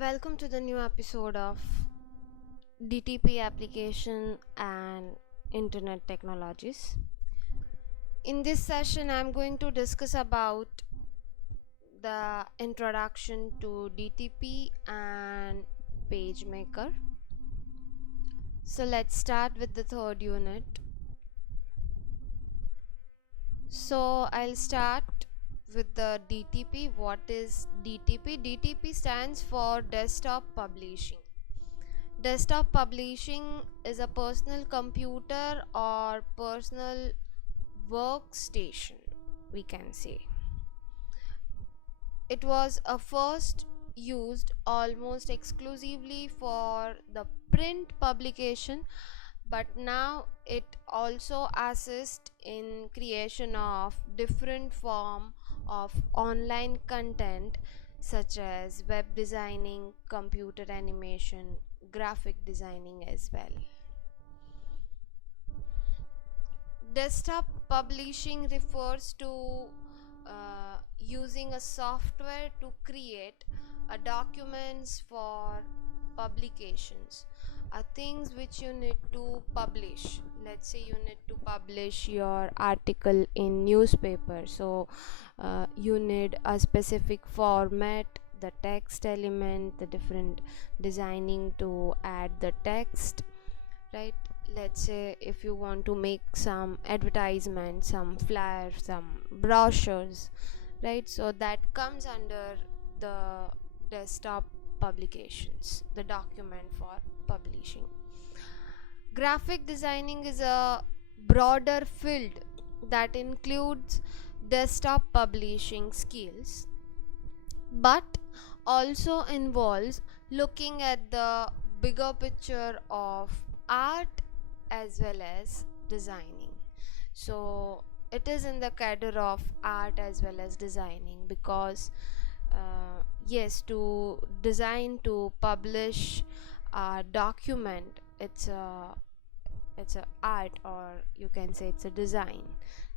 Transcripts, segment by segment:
Welcome to the new episode of DTP application and internet technologies. In this session, I'm going to discuss about the introduction to DTP and PageMaker. So let's start with the third unit. So I'll start with the DTP. What is DTP? DTP stands for Desktop Publishing. Desktop publishing is a personal computer or personal workstation, we can say. It was first used almost exclusively for the print publication, but now it also assists in creation of different form of online content such as web designing, computer animation, graphic designing as well. Desktop publishing refers to using a software to create documents for publications, things which you need to publish. Let's say you need to publish your article in newspaper, so you need a specific format, the text element, the different designing to add the text, right? Let's say if you want to make some advertisement, some flyers, some brochures, right? So that comes under the desktop publications, the document for publishing. Graphic designing is a broader field that includes desktop publishing skills, but also involves looking at the bigger picture of art as well as designing. So it is in the cadre of art as well as designing, because yes, to design, to publish a document, it's a art, or you can say it's a design,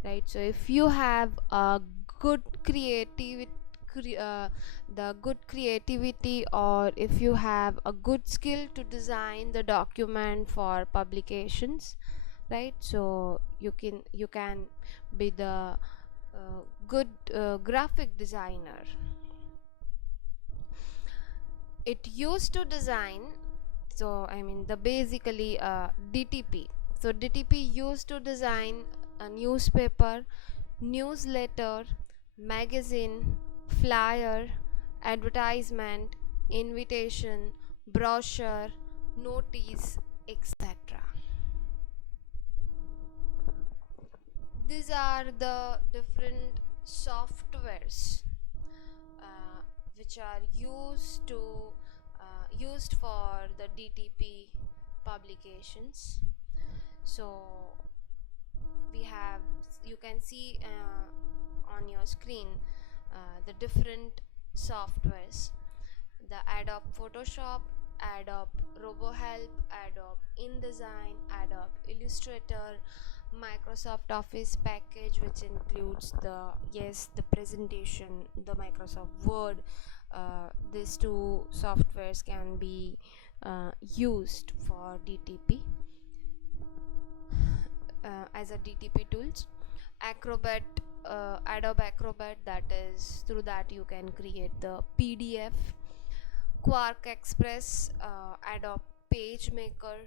right? So if you have a good creativity, the good creativity, or if you have a good skill to design the document for publications, right? So you can be the good graphic designer. It used to design, so I mean the basically DTP. So DTP used to design a newspaper, newsletter, magazine, flyer, advertisement, invitation, brochure, notice, etc. These are the different softwares which are used for the DTP publications. So you can see on your screen the different softwares: the Adobe Photoshop, Adobe RoboHelp, Adobe InDesign, Adobe Illustrator, Microsoft Office package, which includes the presentation, the Microsoft Word. These two softwares can be used for DTP as a DTP tools. Acrobat, Adobe Acrobat, that is through that you can create the PDF. Quark Express, Adobe PageMaker,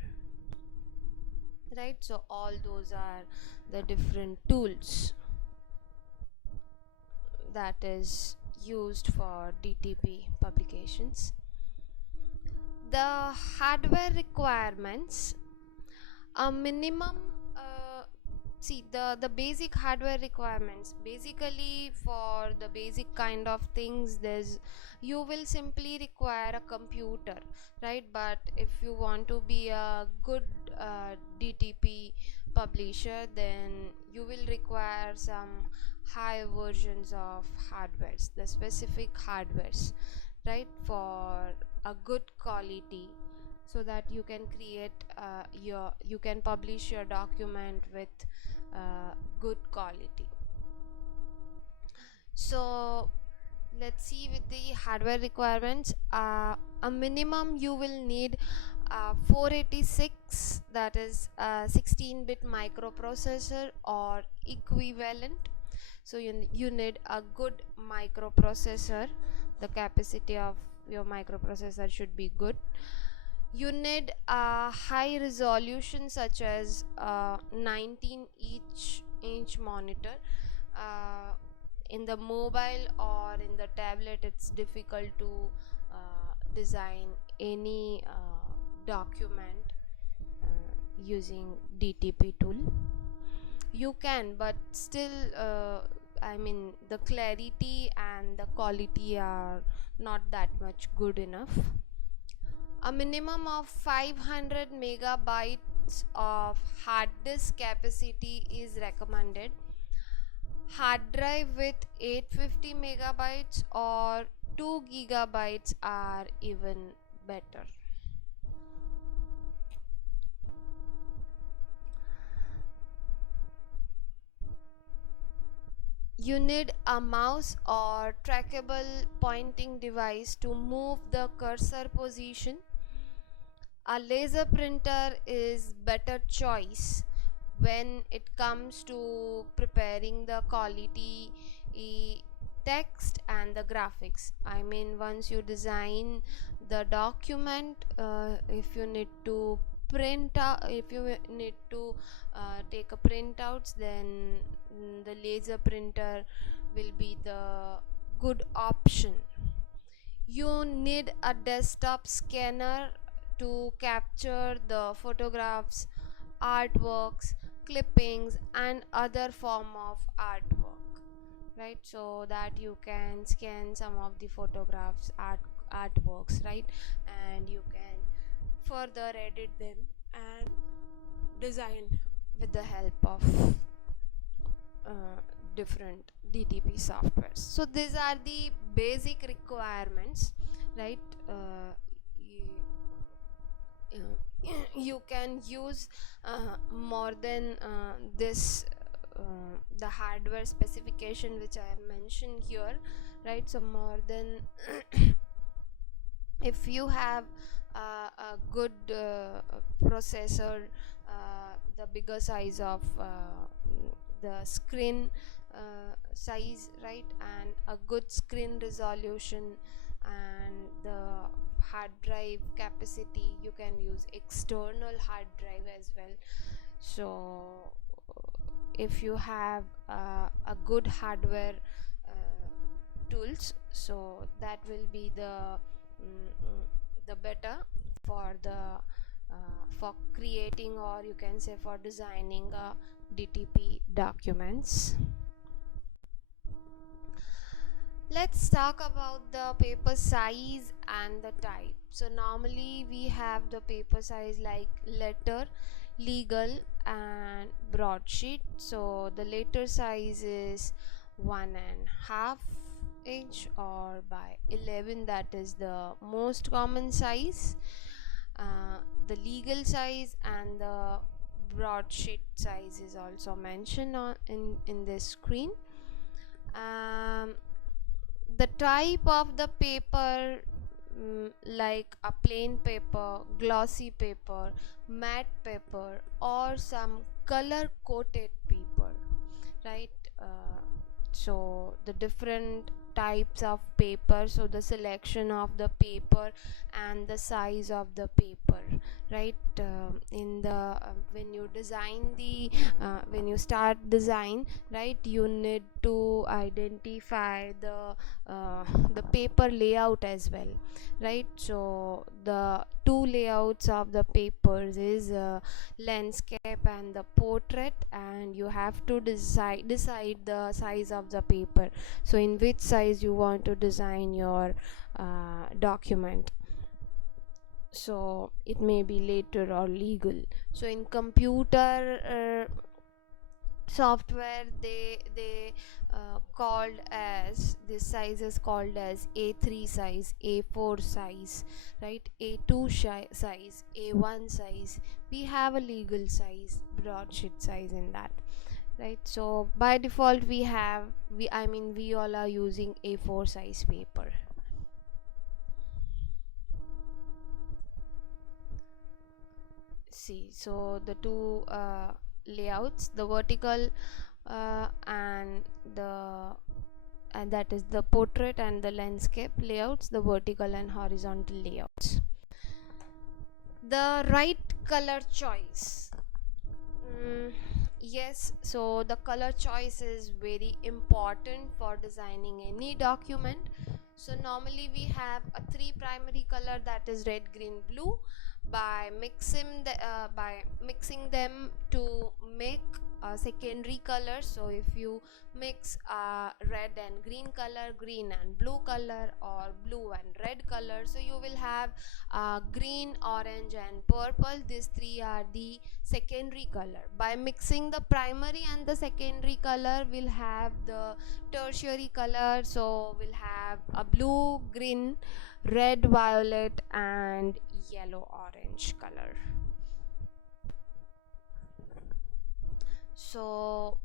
right? So all those are the different tools that is used for DTP publications. The hardware requirements, a minimum the basic hardware requirements, basically for the basic kind of things, you will simply require a computer, right? But if you want to be a good DTP publisher, then you will require some high versions of hardwares, the specific hardwares, right, for a good quality, so that you can create you can publish your document with good quality. So let's see with the hardware requirements. a minimum you will need 486, that is a 16-bit microprocessor or equivalent. So you need a good microprocessor. The capacity of your microprocessor should be good. You need a high resolution such as 19-inch monitor. In the mobile or in the tablet, it's difficult to design any document using DTP tool. You can, but still I mean the clarity and the quality are not that much good enough. A minimum of 500 megabytes of hard disk capacity is recommended. Hard drive with 850 megabytes or 2 gigabytes are even better. You need a mouse or trackable pointing device to move the cursor position. A laser printer is better choice when it comes to preparing the quality text and the graphics. I mean, once you design the document, if you need to print out, if you need to take a printouts, then the laser printer will be the good option. You need a desktop scanner to capture the photographs, artworks, clippings and other form of artwork, right? So that you can scan some of the photographs, artworks, right? And you can further edit them and design with the help of different DTP softwares. So these are the basic requirements, right? You can use more than this the hardware specification which I have mentioned here, right? So more than if you have a good processor, the bigger size of the screen size, right, and a good screen resolution and the hard drive capacity, you can use external hard drive as well. So if you have a good hardware tools, so that will be the better for the for creating, or you can say for designing DTP documents. Let's talk about the paper size and the type. So normally we have the paper size like letter, legal and broadsheet. So the letter size is 1.5 inch or by 11, that is the most common size. The legal size and the broadsheet size is also mentioned in this screen. The type of the paper, like a plain paper, glossy paper, matte paper or some color coated paper, right? So the different types of paper, so the selection of the paper and the size of the paper, right? In the when you design the when you start design, right, you need to identify the paper layout as well, right? So the two layouts of the papers is landscape and the portrait, and you have to decide the size of the paper, so in which size you want to design your document. So it may be letter or legal. So in computer software, they called as this size is called as A3 size, A4 size, right? A2 size, A1 size. We have a legal size, broadsheet size in that, right? So by default we all are using A4 size paper. see, so the two layouts, the vertical and that is the portrait and the landscape layouts, the vertical and horizontal layouts. The right color choice. Yes, so the color choice is very important for designing any document. So normally we have a three primary color, that is red, green, blue. By mixing them to make a secondary color. So if you mix red and green color, green and blue color, or blue and red color, so you will have green, orange and purple. These three are the secondary color. By mixing the primary and the secondary color, we'll have the tertiary color. So we'll have a blue, green, red, violet and yellow, orange color. So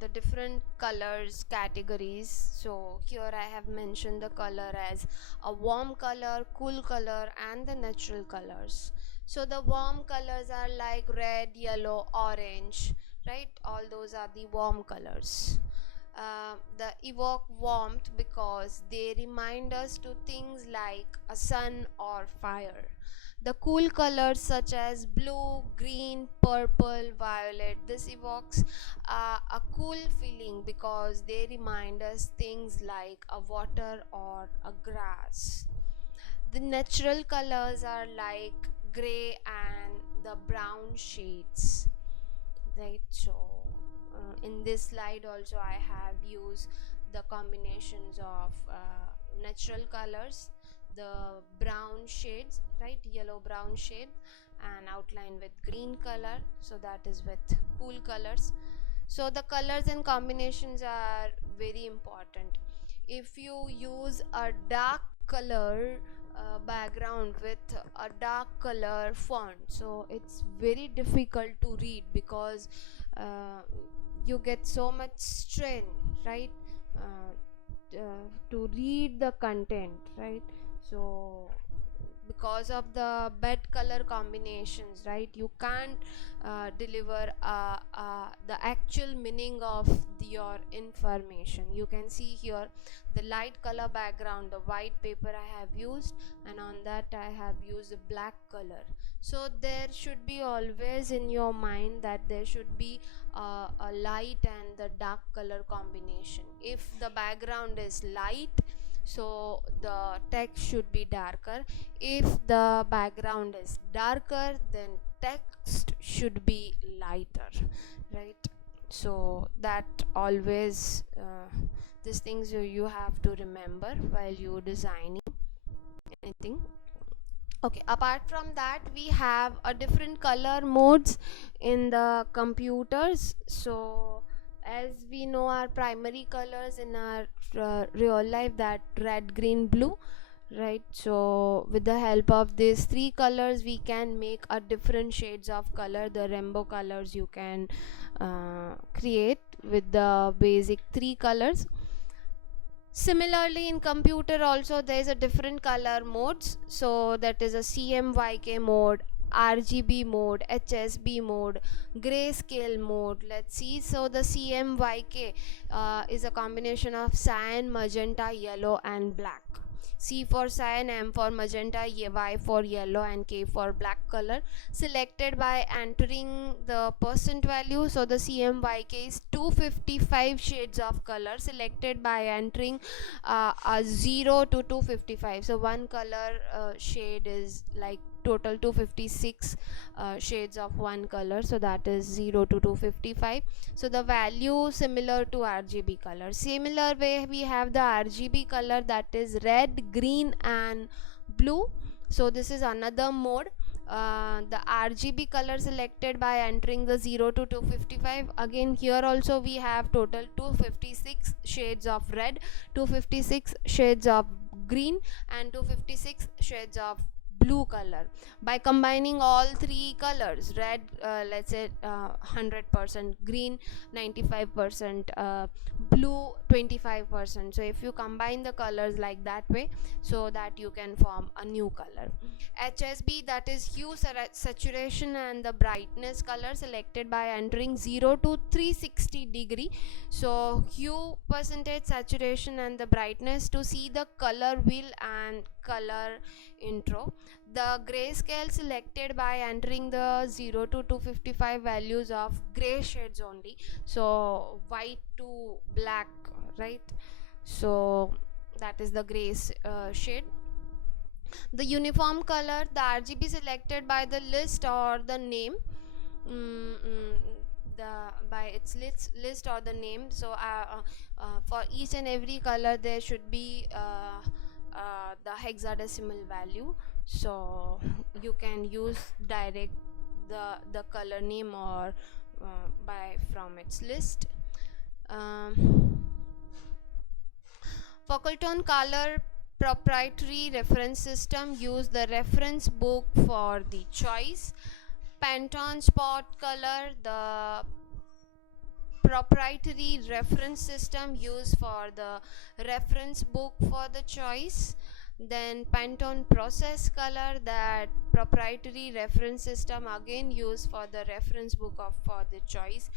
the different colors categories. So here I have mentioned the color as a warm color, cool color and the natural colors. So the warm colors are like red, yellow, orange, right? All those are the warm colors. The evoke warmth because they remind us to things like a sun or fire. The cool colors such as blue, green, purple, violet, this evokes a cool feeling because they remind us things like a water or a grass. The natural colors are like gray and the brown shades, right? So in this slide also I have used the combinations of natural colors, the brown shades, right, yellow brown shade and outlined with green color, so that is with cool colors. So the colors and combinations are very important. If you use a dark color background with a dark color font, so it's very difficult to read because you get so much strain, right, to read the content, right? So because of the bad color combinations, right, you can't deliver the actual meaning of your information. You can see here the light color background, the white paper I have used, and on that I have used a black color. So there should be always in your mind that there should be a light and the dark color combination. If the background is light, so the text should be darker. If the background is darker, then text should be lighter, right? So that always these things you have to remember while you designing anything. Okay, apart from that we have a different color modes in the computers. So as we know our primary colors in our real life, that red, green, blue, right? So with the help of these three colors we can make a different shades of color, the rainbow colors you can create with the basic three colors. Similarly in computer also there is a different color modes, so that is a CMYK mode, RGB mode, HSB mode, grayscale mode. Let's see. So the CMYK is a combination of cyan, magenta, yellow and black. C for cyan, M for magenta, Y for yellow and K for black color, selected by entering the percent value. So the CMYK is 255 shades of color selected by entering a 0 to 255. So one color shade is like total 256 shades of one color, so that is 0 to 255. So the value similar to RGB color. Similar way we have the RGB color, that is red, green and blue. So this is another mode. The RGB color selected by entering the 0 to 255. Again here also we have total 256 shades of red, 256 shades of green and 256 shades of blue color. By combining all three colors, red, let's say 100% green, 95% blue, 25%. So if you combine the colors like that way, so that you can form a new color. HSB, that is hue, saturation and the brightness color, selected by entering 0 to 360 degree. So hue, percentage, saturation and the brightness to see the color wheel and color intro. The grayscale, selected by entering the 0 to 255 values of gray shades only, so white to black, right? So that is the gray shade. The uniform color, the RGB, selected by the list or the name, by its list or the name. So for each and every color there should be the hexadecimal value, so you can use direct the color name or by from its list. Focal tone color proprietary reference system, use the reference book for the choice. Pantone spot color, the proprietary reference system, used for the reference book for the choice. Then Pantone process color, that proprietary reference system, again used for the reference book of for the choice.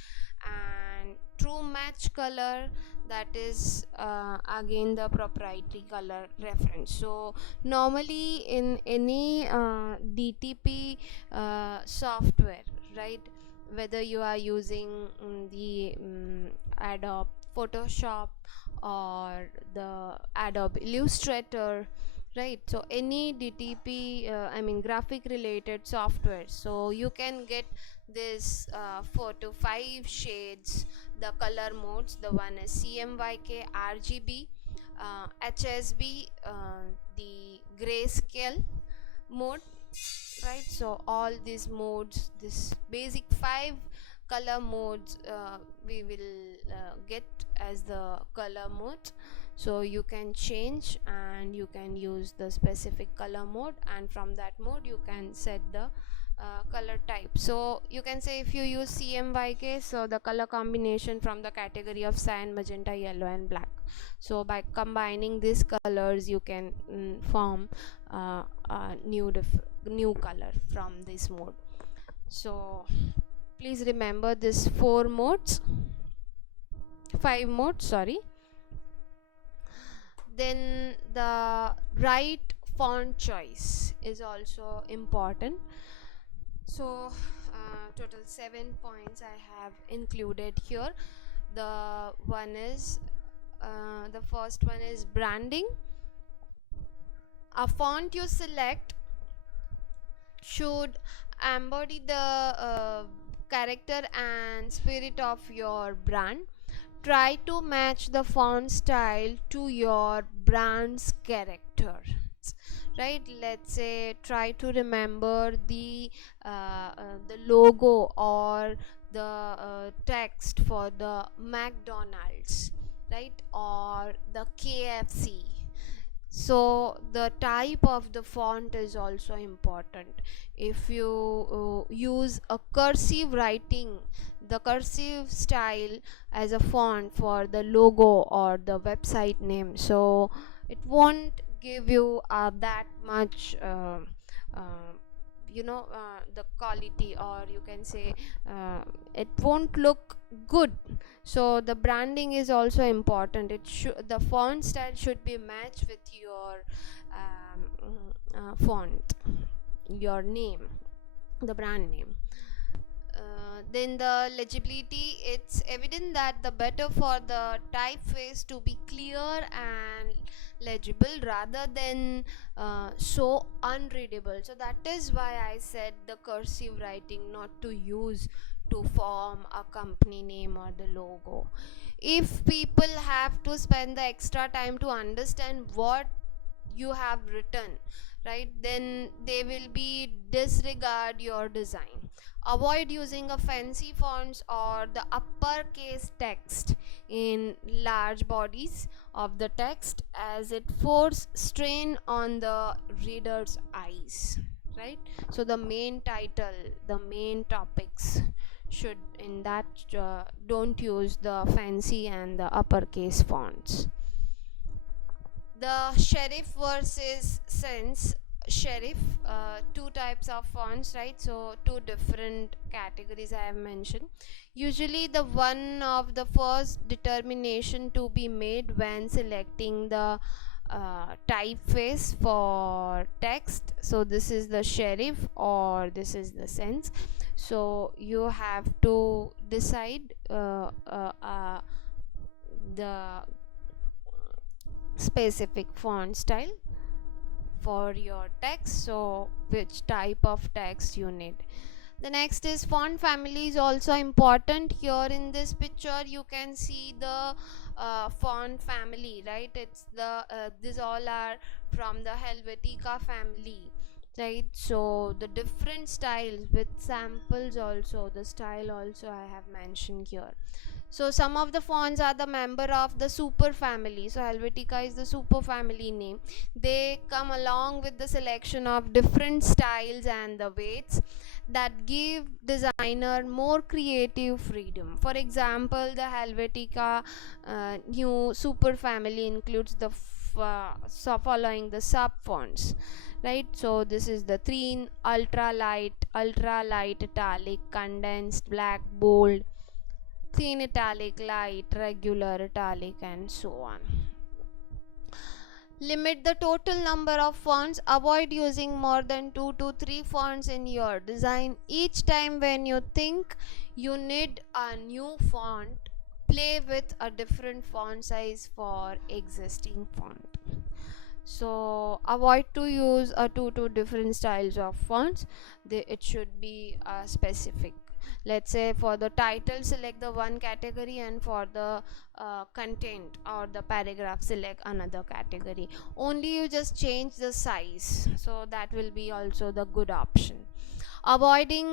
And true match color, that is again the proprietary color reference. So normally in any DTP software, right, whether you are using the Adobe Photoshop or the Adobe Illustrator, right, so any DTP I mean graphic related software, so you can get this 4 to 5 shades, the color modes. The one is CMYK, RGB, HSB, the grayscale mode, right? So all these modes, this basic 5 color modes we will get as the color mode. So you can change and you can use the specific color mode, and from that mode you can set the color type. So you can say if you use CMYK, so the color combination from the category of cyan, magenta, yellow and black. So by combining these colors you can form a new color from this mode. So please remember this 5 modes, sorry. Then the right font choice is also important. So total 7 points I have included here. The first one is branding. A font you select should embody the character and spirit of your brand. Try to match the font style to your brand's character, right? Let's say try to remember the logo or the text for the McDonald's, right, or the KFC. So the type of the font is also important. If you use a cursive writing, the cursive style as a font for the logo or the website name, so it won't give you that much the quality, or you can say it won't look good. So the branding is also important. The font style should be matched with your font, your name, the brand name. Then the legibility, it's evident that the better for the typeface to be clear and legible rather than so unreadable. So that is why I said the cursive writing not to use to form a company name or the logo. If people have to spend the extra time to understand what you have written, right, then they will be disregard your design. Avoid using a fancy fonts or the uppercase text in large bodies of the text, as it forces strain on the reader's eye. size, right? So the main title, the main topics should in that don't use the fancy and the uppercase fonts. The serif versus sans serif, two types of fonts, right? So two different categories I have mentioned. Usually the one of the first determination to be made when selecting the typeface for text. So this is the serif or this is the sans. So you have to decide the specific font style for your text, so which type of text you need. The next is font family is also important. Here in this picture you can see the font family, right? It's the these all are from the Helvetica family, right? So the different styles with samples also, the style also I have mentioned here. So some of the fonts are the member of the super family. So Helvetica is the super family name. They come along with the selection of different styles and the weights that give designer more creative freedom. For example, the Helvetica new super family includes the following the sub fonts, right? So this is the thin, ultra light, italic, condensed, black, bold, thin italic, light, regular italic, and so on. Limit the total number of fonts. Avoid using more than 2 to 3 fonts in your design. Each time when you think you need a new font, play with a different font size for existing font. So avoid to use two different styles of fonts. It should be specific. Let's say for the title select the one category, and for the content or the paragraph select another category. Only you just change the size, so that will be also the good option. Avoiding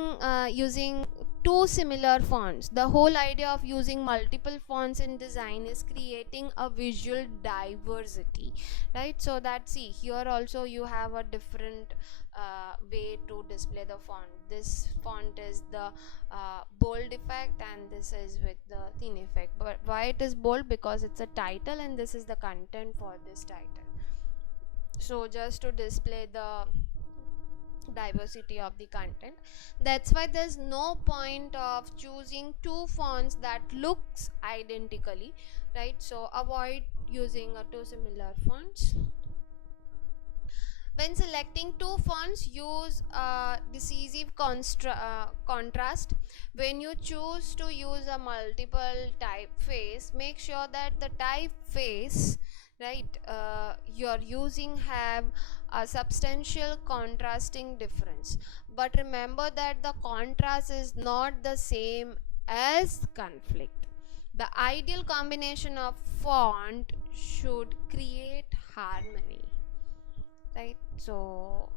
using two similar fonts. The whole idea of using multiple fonts in design is creating a visual diversity, right? So that, see, here also you have a different way to display the font. This font is the bold effect, and this is with the thin effect. But why it is bold? Because it's a title and this is the content for this title. So just to display the diversity of the content, that's why there's no point of choosing two fonts that looks identically, right? So avoid using two similar fonts. When selecting two fonts, use decisive contrast. When you choose to use a multiple typeface, make sure that the typeface, right, you're using have a substantial contrasting difference. But remember that the contrast is not the same as conflict. The ideal combination of font should create harmony, right? So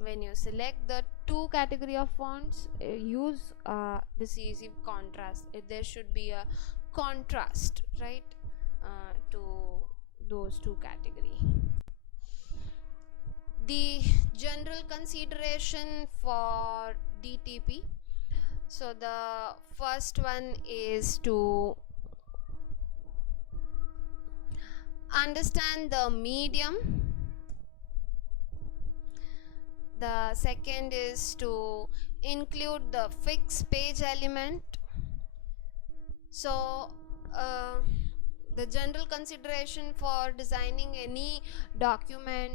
when you select the two category of fonts, use decisive contrast. There should be a contrast, right, to those two category. The general consideration for DTP. So the first one is to understand the medium. The second is to include the fixed page element. So the general consideration for designing any document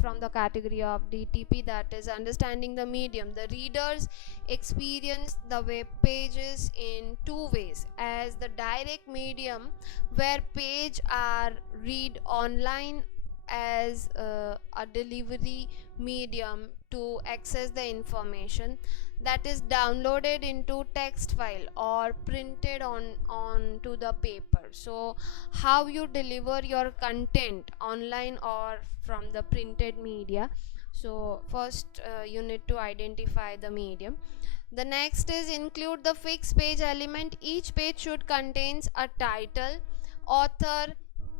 from the category of DTP, that is understanding the medium. The readers experience the web pages in two ways: as the direct medium where pages are read online, as a delivery medium to access the information that is downloaded into text file or printed on to the paper. So how you deliver your content online or from the printed media. So first you need to identify the medium. The next is include the fixed page element. Each page should contains a title, author,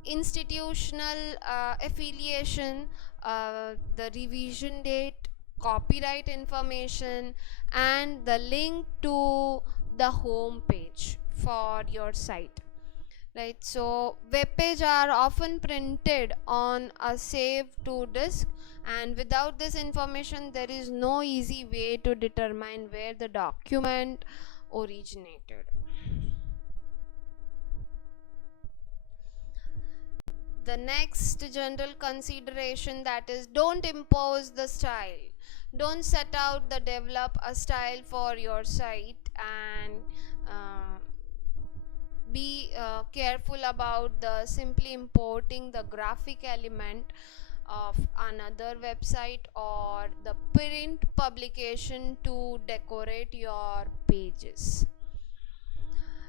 institutional affiliation, the revision date, copyright information, and the link to the home page for your site. Right, so web page are often printed on a save to disk, and without this information there is no easy way to determine where the document originated. The next general consideration, that is, don't impose the style. Don't set out the develop a style for your site, and uh, be careful about the simply importing the graphic element of another website or the print publication to decorate your pages.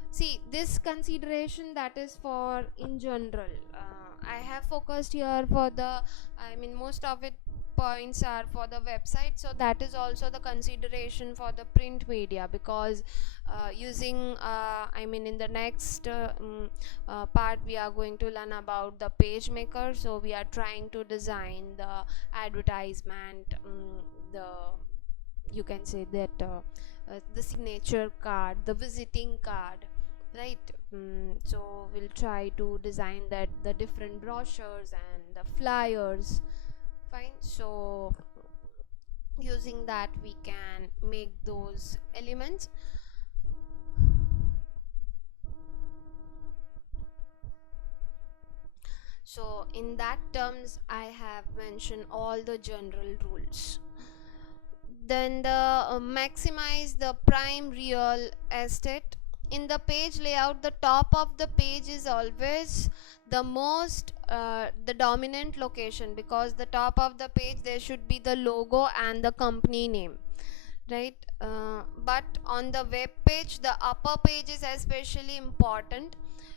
See, this consideration that is for in general, I have focused here for the, I mean, most of it points are for the website, so that is also the consideration for the print media, because using I mean, in the next part we are going to learn about the page maker, so we are trying to design the advertisement, the, you can say that, the signature card, the visiting card, right? So we'll try to design that, the different brochures and the flyers. Fine, so using that we can make those elements. So in that terms I have mentioned all the general rules. Then the maximize the prime real estate. In the page layout, the top of the page is always the most the dominant location, because the top of the page there should be the logo and the company name, right? But on the web page, the upper page is especially important.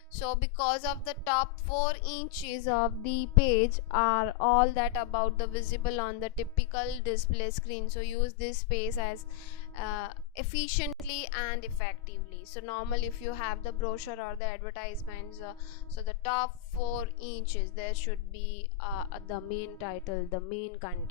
So because of the top 4 inches of the page are all that about the visible on the typical display screen, so use this space as efficiently and effectively. So normally if you have the brochure or the advertisements, so the top 4 inches there should be the main title, the main content.